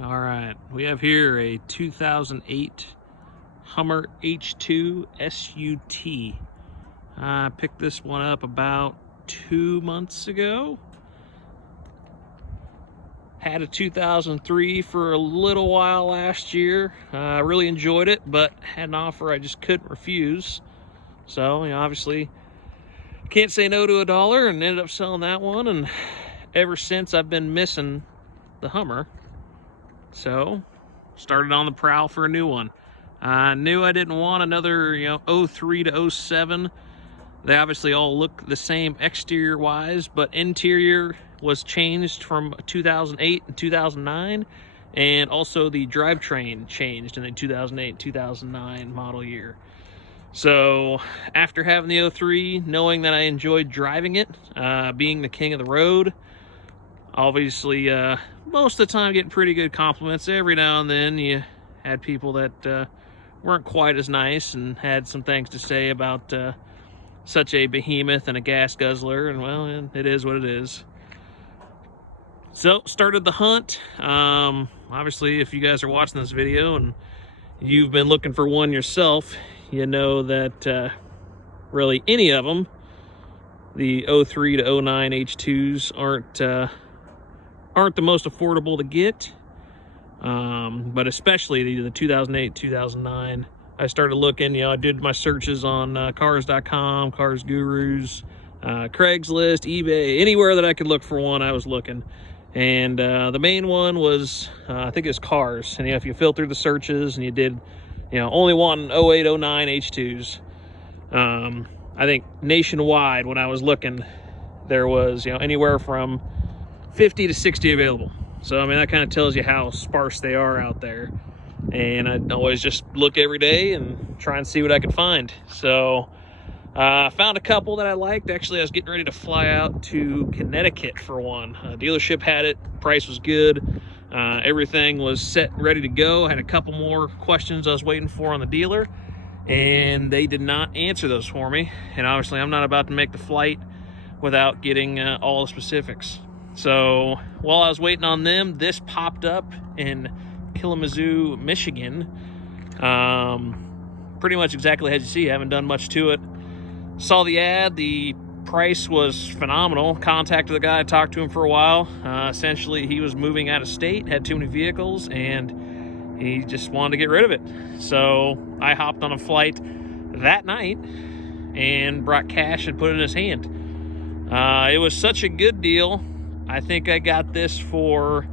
All right, we have here a 2008 Hummer H2 SUT. I picked this one up about 2 months ago. Had a 2003 for a little while last year. I really enjoyed it, but had an offer I just couldn't refuse. So, obviously can't say no to a dollar, and ended up selling that one. And ever since, I've been missing the Hummer. So, started on the prowl for a new one. I knew I didn't want another, 03 to 07. They obviously all look the same exterior wise, but interior was changed from 2008 and 2009, and also the drivetrain changed in the 2008-2009 model year. So after having the 03, knowing that I enjoyed driving it, being the king of the road, obviously most of the time getting pretty good compliments. Every now and then you had people that weren't quite as nice and had some things to say about such a behemoth and a gas guzzler, and well, it is what it is. So started the hunt. Obviously, if you guys are watching this video and you've been looking for one yourself, you know that really any of them, the 03 to 09 H2s aren't the most affordable to get, but especially the 2008, 2009. I started looking, I did my searches on cars.com, Cars Gurus, Craigslist, eBay, anywhere that I could look for one, I was looking. And the main one was, I think it's Cars. And if you filtered the searches and you did, only wanting 08, 09 H2s, I think nationwide when I was looking, there was, anywhere from 50 to 60 available. So, I mean, that kind of tells you how sparse they are out there. And I'd always just look every day and try and see what I could find. So I found a couple that I liked. Actually, I was getting ready to fly out to Connecticut for one. Dealership had it, price was good, everything was set ready to go. I had a couple more questions I was waiting for on the dealer, and they did not answer those for me. And obviously I'm not about to make the flight without getting all the specifics. So while I was waiting on them, this popped up in Kalamazoo, Michigan. Pretty much exactly as you see. I haven't done much to it. Saw the ad. The price was phenomenal. Contacted the guy, talked to him for a while. Essentially, he was moving out of state, had too many vehicles, and he just wanted to get rid of it. So I hopped on a flight that night and brought cash and put it in his hand. It was such a good deal. I think I got this for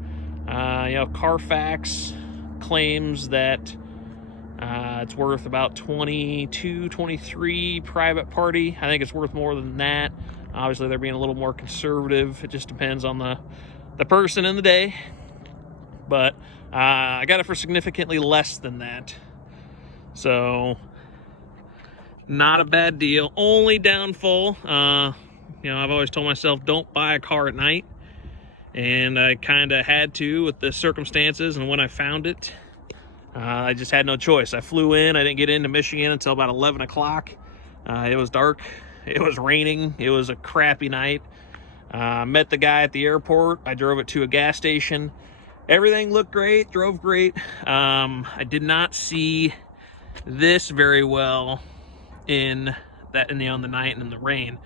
Carfax claims that it's worth about 22, 23 private party. I think it's worth more than that. Obviously, they're being a little more conservative. It just depends on the person and the day. But I got it for significantly less than that. So, not a bad deal. Only downfall, I've always told myself, don't buy a car at night. And I kind of had to with the circumstances, and when I found it, I just had no choice. I flew in. I didn't get into Michigan until about 11 o'clock. It was dark. It was raining. It was a crappy night. Met the guy at the airport. I drove it to a gas station. Everything looked great, drove great. I did not see this very well on the night and in the rain.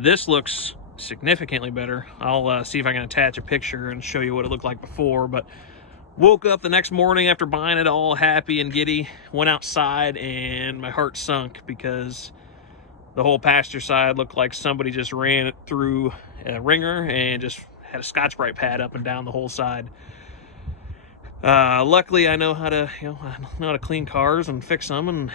This looks significantly better. I'll see if I can attach a picture and show you what it looked like before. But woke up the next morning after buying it, all happy and giddy, went outside, and my heart sunk because the whole passenger side looked like somebody just ran it through a ringer and just had a Scotch-Brite pad up and down the whole side. Luckily, I know how to clean cars and fix them, and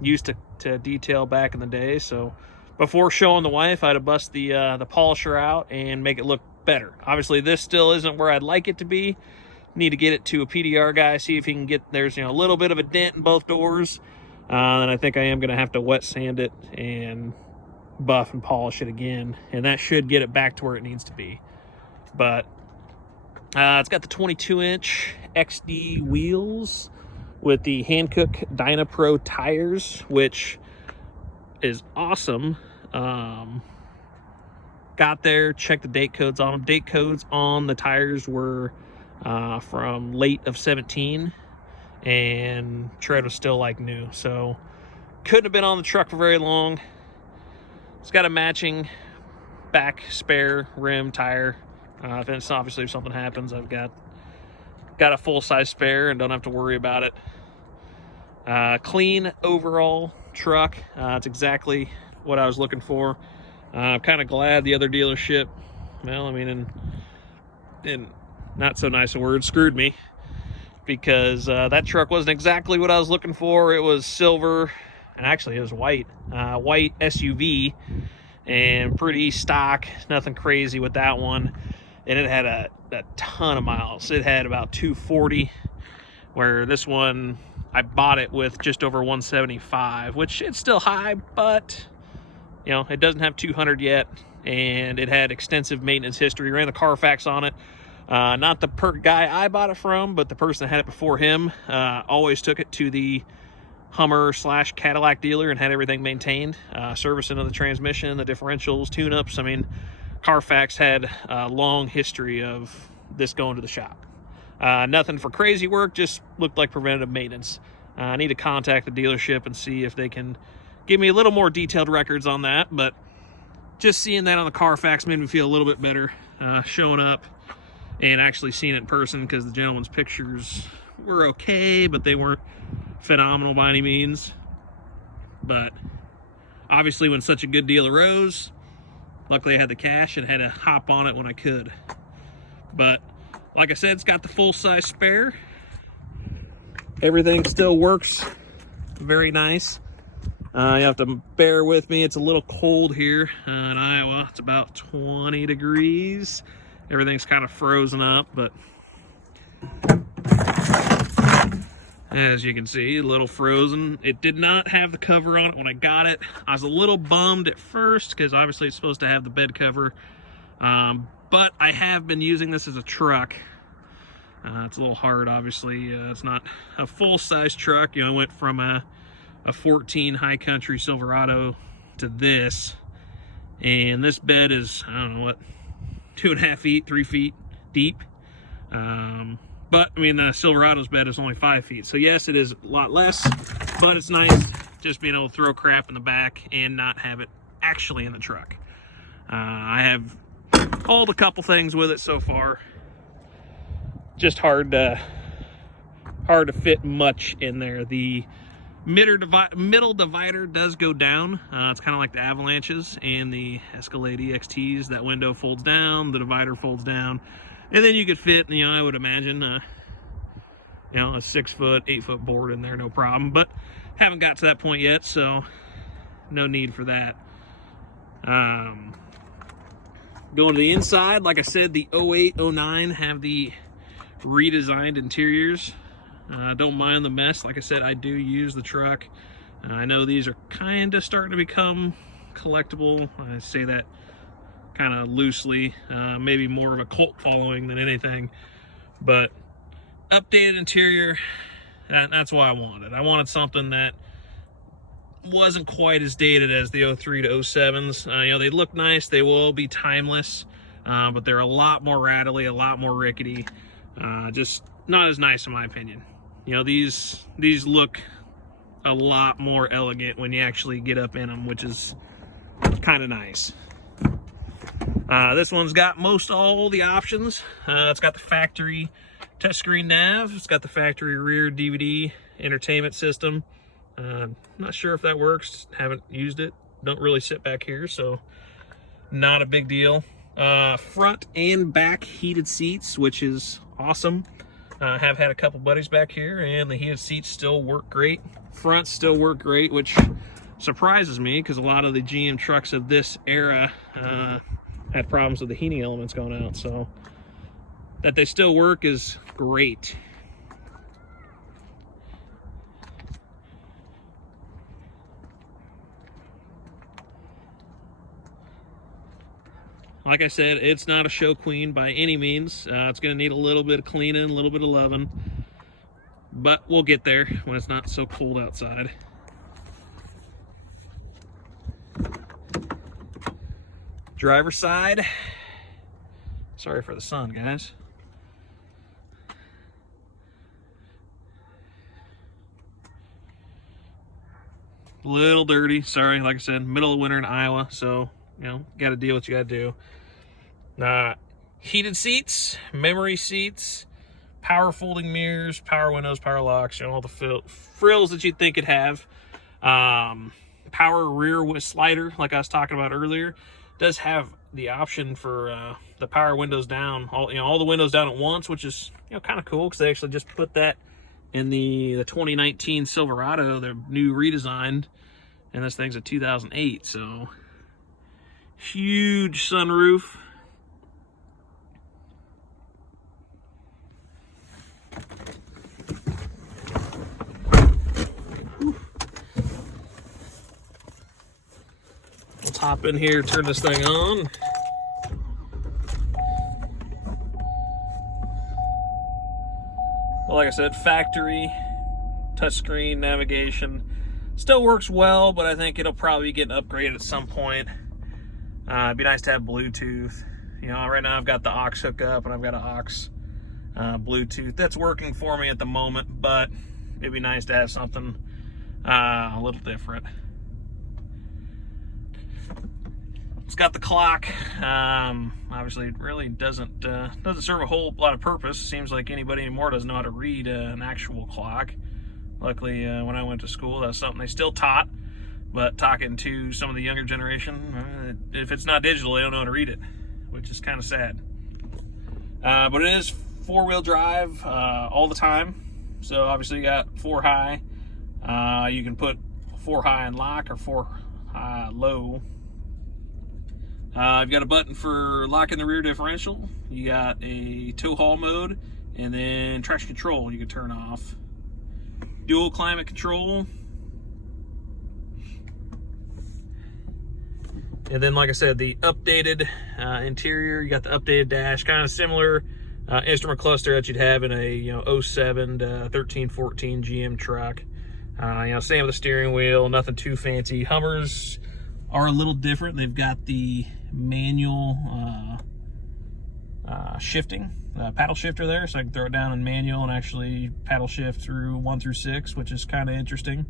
used to detail back in the day. So before showing the wife, I had to bust the polisher out and make it look better. Obviously, this still isn't where I'd like it to be. Need to get it to a PDR guy, see if he can get, there's a little bit of a dent in both doors. And I think I am going to have to wet sand it and buff and polish it again. And that should get it back to where it needs to be. But it's got the 22-inch XD wheels with the Hankook Dynapro tires, which is awesome. Got there, checked the date codes on them. Date codes on the tires were from late of 17, and tread was still like new. So couldn't have been on the truck for very long. It's got a matching back spare rim tire. If obviously if something happens, I've got a full-size spare and don't have to worry about it. Clean overall truck. It's exactly what I was looking for. I'm kind of glad the other dealership, well, I mean, in not so nice a word, screwed me, because that truck wasn't exactly what I was looking for. It was silver, and actually it was white SUV, and pretty stock, nothing crazy with that one. And it had a ton of miles. It had about 240, where this one, I bought it with just over 175, which it's still high, but you know, it doesn't have 200 yet, and it had extensive maintenance history. Ran the Carfax on it. Not the guy I bought it from, but the person that had it before him always took it to the Hummer / Cadillac dealer and had everything maintained. Servicing of the transmission, the differentials, tune-ups. I mean, Carfax had a long history of this going to the shop. Nothing for crazy work, just looked like preventative maintenance. I need to contact the dealership and see if they can give me a little more detailed records on that, but just seeing that on the Carfax made me feel a little bit better, showing up and actually seeing it in person, because the gentleman's pictures were okay, but they weren't phenomenal by any means. But obviously when such a good deal arose, luckily I had the cash and had to hop on it when I could. But like I said, it's got the full-size spare. Everything still works very nice. You have to bear with me. It's a little cold here in Iowa. It's about 20 degrees. Everything's kind of frozen up, but as you can see, a little frozen. It did not have the cover on it when I got it. I was a little bummed at first, because obviously it's supposed to have the bed cover. But I have been using this as a truck. It's a little hard, obviously. It's not a full-size truck. You know, I went from a 14 High Country Silverado to this, and this bed is, I don't know what, 2.5 feet, 3 feet deep. But I mean, the Silverado's bed is only 5 feet, so yes, it is a lot less, but it's nice just being able to throw crap in the back and not have it actually in the truck. I have hauled a couple things with it so far. Just hard to fit much in there. The middle divider does go down. It's kind of like the Avalanches and the Escalade EXTs. That window folds down, the divider folds down, and then you could fit, you know, I would imagine, you know, a 6-foot, 8-foot board in there, no problem. But haven't got to that point yet, so no need for that. Going to the inside, like I said, the 08, 09 have the redesigned interiors. Don't mind the mess. Like I said, I do use the truck. I know these are kind of starting to become collectible. I say that kind of loosely. Maybe more of a cult following than anything. But updated interior, that's what I wanted. I wanted something that wasn't quite as dated as the 03 to 07s. You know, they look nice. They will be timeless. But they're a lot more rattly, a lot more rickety. Just not as nice in my opinion. You know, these look a lot more elegant when you actually get up in them, which is kind of nice. This one's got most all the options. It's got the factory touchscreen nav. It's got the factory rear DVD entertainment system. Not sure if that works. Haven't used it. Don't really sit back here, so not a big deal. Front and back heated seats, which is awesome. Have had a couple buddies back here, and the heated seats still work great. Fronts still work great, which surprises me, because a lot of the GM trucks of this era had problems with the heating elements going out. So that they still work is great. Like I said, it's not a show queen by any means. It's going to need a little bit of cleaning, a little bit of loving. But we'll get there when it's not so cold outside. Driver's side. Sorry for the sun, guys. a little dirty. Sorry, like I said, middle of winter in Iowa, so you know, got to deal with what you got to do. Heated seats, memory seats, power folding mirrors, power windows, power locks, you know, all the frills that you'd think it'd have. Power rear slider, like I was talking about earlier, does have the option for the power windows down, all the windows down at once, which is, you know, kind of cool, because they actually just put that in the 2019 Silverado, their new redesigned, and this thing's a 2008, so huge sunroof. Let's hop in here, turn this thing on. Well, like I said, factory touchscreen navigation still works well, but I think it'll probably get upgraded at some point. It'd be nice to have Bluetooth. You know, right now I've got the aux hookup and I've got an aux Bluetooth that's working for me at the moment, but it'd be nice to have something a little different. It's got the clock. Obviously, it really doesn't serve a whole lot of purpose. Seems like anybody anymore doesn't know how to read an actual clock. Luckily, when I went to school, that's something they still taught. But talking to some of the younger generation, if it's not digital, they don't know how to read it, which is kind of sad. But it is four-wheel drive all the time. So obviously, you got 4 high. You can put 4 high in lock or 4 high low. You've got a button for locking the rear differential. You got a tow haul mode, and then traction control you can turn off. Dual climate control. And then, like I said, the updated interior. You got the updated dash, kind of similar instrument cluster that you'd have in a 07 to 13, 14 GM truck. Same with the steering wheel, nothing too fancy. Hummers are a little different. They've got the manual shifting, paddle shifter there, so I can throw it down in manual and actually paddle shift through 1 through 6, which is kind of interesting.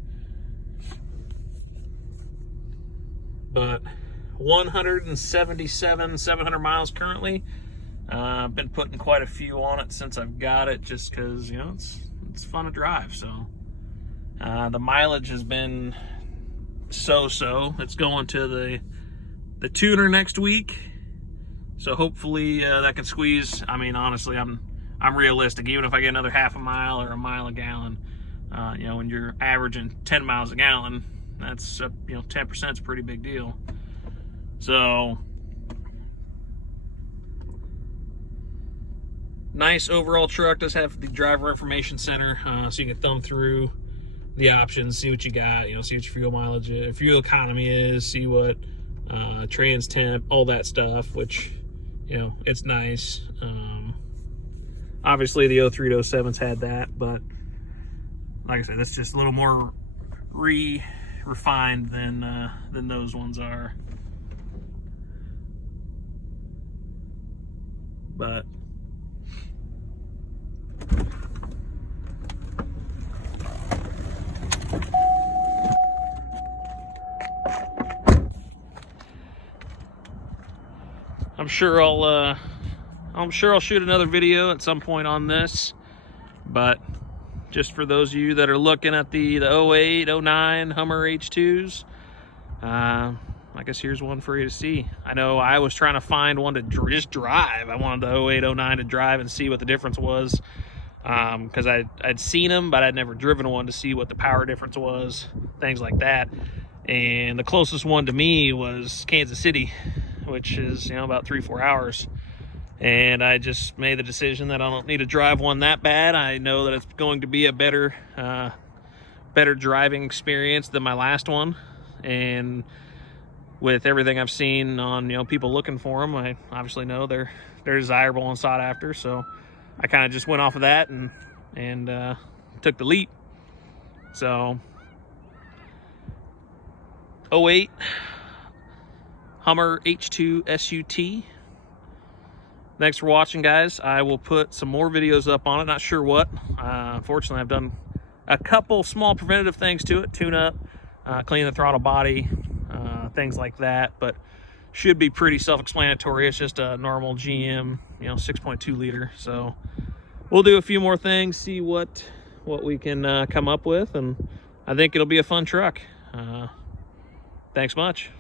But 177,700 miles currently. I've been putting quite a few on it since I've got it, just because, you know, it's fun to drive. So the mileage has been so-so. It's going to the tuner next week, so hopefully that can squeeze. I mean, honestly, I'm realistic. Even if I get another half a mile or a mile a gallon, when you're averaging 10 miles a gallon, that's 10% is a pretty big deal. So nice overall truck. Does have the driver information center, so you can thumb through the options, see what you got, see what your fuel mileage is, fuel economy is, see what trans temp, all that stuff, which, it's nice. Obviously the 03 to 07's had that, but like I said, that's just a little more refined than those ones are. But I'm sure I'll shoot another video at some point on this, but just for those of you that are looking at the 08, 09 Hummer H2s, I guess here's one for you to see. I know I was trying to find one to just drive. I wanted the 08, 09 to drive and see what the difference was, because I'd seen them, but I'd never driven one to see what the power difference was, things like that. And the closest one to me was Kansas City, which is about 3-4 hours. And I just made the decision that I don't need to drive one that bad. I know that it's going to be a better driving experience than my last one. And with everything I've seen on people looking for them, I obviously know they're desirable and sought after. So I kind of just went off of that and took the leap. So 08 Hummer H2 SUT. Thanks for watching, guys. I will put some more videos up on it. Not sure what. Unfortunately, I've done a couple small preventative things to it. Tune up, clean the throttle body, things like that. But should be pretty self-explanatory. It's just a normal GM, 6.2 liter. So we'll do a few more things, see what we can come up with, and I think it'll be a fun truck. Thanks much.